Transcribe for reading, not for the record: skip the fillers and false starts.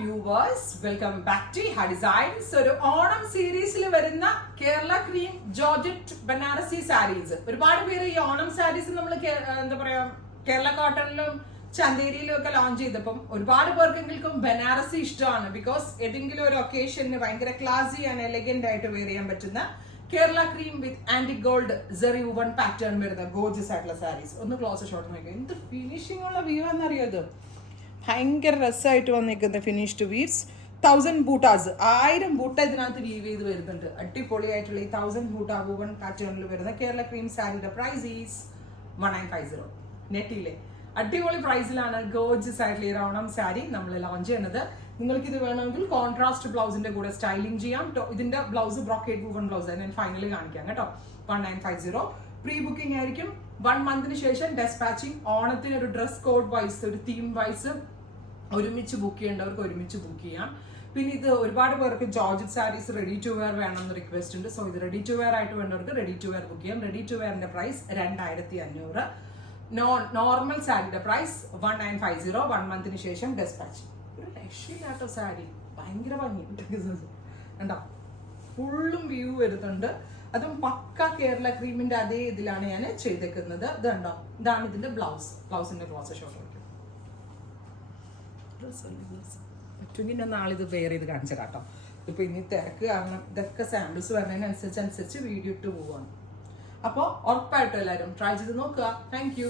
viewers, welcome back to Her Designs. ഒരു ഓണം സീരീസിൽ വരുന്ന കേരള ക്രീം ജോർജറ്റ് ബനാറസി സാരീസ്. ഒരുപാട് പേര് ഈ ഓണം സാരീസ് നമ്മൾ എന്താ പറയാ കേരള കോട്ടണിലും ചന്തേരിയിലും ഒക്കെ ലോഞ്ച് ചെയ്തപ്പം ഒരുപാട് പേർക്കെങ്കിലും ബനാറസി ഇഷ്ടമാണ്. ബിക്കോസ് ഏതെങ്കിലും ഒരു ഒക്കേഷന് ഭയങ്കര ക്ലാസി ആൻഡ് എലഗന്റ് ആയിട്ട് വെയർ ചെയ്യാൻ പറ്റുന്ന കേരള ക്രീം വിത്ത് ആന്റി ഗോൾഡ് സെറി വൺ പാറ്റേൺ വരുന്ന ഗോർജസ് ആയിട്ടുള്ള സാരീസ്. ഒന്ന് ക്ലോസ് ഷോട്ട് നോക്കുക, എന്ത് ഫിനിഷിംഗ് ഉള്ള വ്യൂ ആണെന്നറിയാത്. ഭയങ്കര രസമായിട്ട് വന്നിരിക്കുന്ന ഫിനിഷ്ഡ് വീവ്സ്. 1000 ബൂട്ടാസ്, 1000 ബൂട്ട ഇതിനകത്ത് വീവ് ചെയ്ത് വരുന്നുണ്ട്. അടിപൊളിയായിട്ടുള്ള ഈ 1000 ബൂട്ട വൂവൺ പാറ്റേണിൽ വരുന്ന കേരള ക്രീം സാരിയുടെ പ്രൈസ് ഈസ് 1950. നെറ്റിലെ അടിപൊളി പ്രൈസിലാണ് ഗോർജസ് ആയിട്ടുള്ള ഈ ഓണം സാരി നമ്മൾ ലോഞ്ച് ചെയ്യുന്നത്. നിങ്ങൾക്ക് ഇത് വേണമെങ്കിൽ കോൺട്രാസ്റ്റ് ബ്ലൗസിന്റെ കൂടെ സ്റ്റൈലിംഗ് ചെയ്യാം. ഇതിന്റെ ബ്ലൗസ് ബ്രോക്കേഡ് വൂവൺ ബ്ലൗസ് ഞാൻ ഫൈനലി കാണിക്കാം കേട്ടോ. 1950 പ്രീ ബുക്കിംഗ് ആയിരിക്കും. 1 മന്തിന് ശേഷം ഡെസ്പാച്ചിങ്. ഓണത്തിന് ഒരു ഡ്രസ് കോഡ് വൈസ്, ഒരു തീം വൈസ് ഒരുമിച്ച് ബുക്ക് ചെയ്യേണ്ടവർക്ക് ഒരുമിച്ച് ബുക്ക് ചെയ്യാം. പിന്നെ ഇത് ഒരുപാട് പേർക്ക് georgette saris ready to wear വേണമെന്ന് റിക്വസ്റ്റ് ഉണ്ട്. സോ ഇത് റെഡി ടു വെയർ ആയിട്ട് വേണ്ടവർക്ക് റെഡി ടു വെയർ ബുക്ക് ചെയ്യാം. റെഡി ടു വെയറിന്റെ പ്രൈസ് 2500. നോർമൽ സാരിയുടെ പ്രൈസ് 1950. 1 മന്തിന് ശേഷം ഡെസ്പാച്ച്. ഒരു രക്ഷയില്ലാട്ടോ സാരി, ഭയങ്കര ഭംഗി കണ്ടോ. ഫുള്ളും വ്യൂ വരുന്നുണ്ട്. അതും പക്ക കേരള ക്രീമിന്റെ അതേ ഇതിലാണ് ഞാൻ ചെയ്തേക്കുന്നത്. ഇത് കണ്ടോ, ഇതാണ് ഇതിന്റെ ബ്ലൗസ്. ബ്ലൗസിന്റെ ക്ലോസ് ഷോട്ട് പറ്റുമെങ്കിൽ ഞാൻ നാളെ ഇത് വെയർ ചെയ്ത് കാണിച്ചു കേട്ടോ. ഇപ്പൊ ഇനി തിരക്ക് കാരണം ഇതൊക്കെ സാമ്പിൾസ് വരുന്നതിനനുസരിച്ച് വീഡിയോ ഇട്ട് പോവാണ്. അപ്പോൾ ഉറപ്പായിട്ടും എല്ലാവരും ട്രൈ ചെയ്ത് നോക്കുക. Thank you.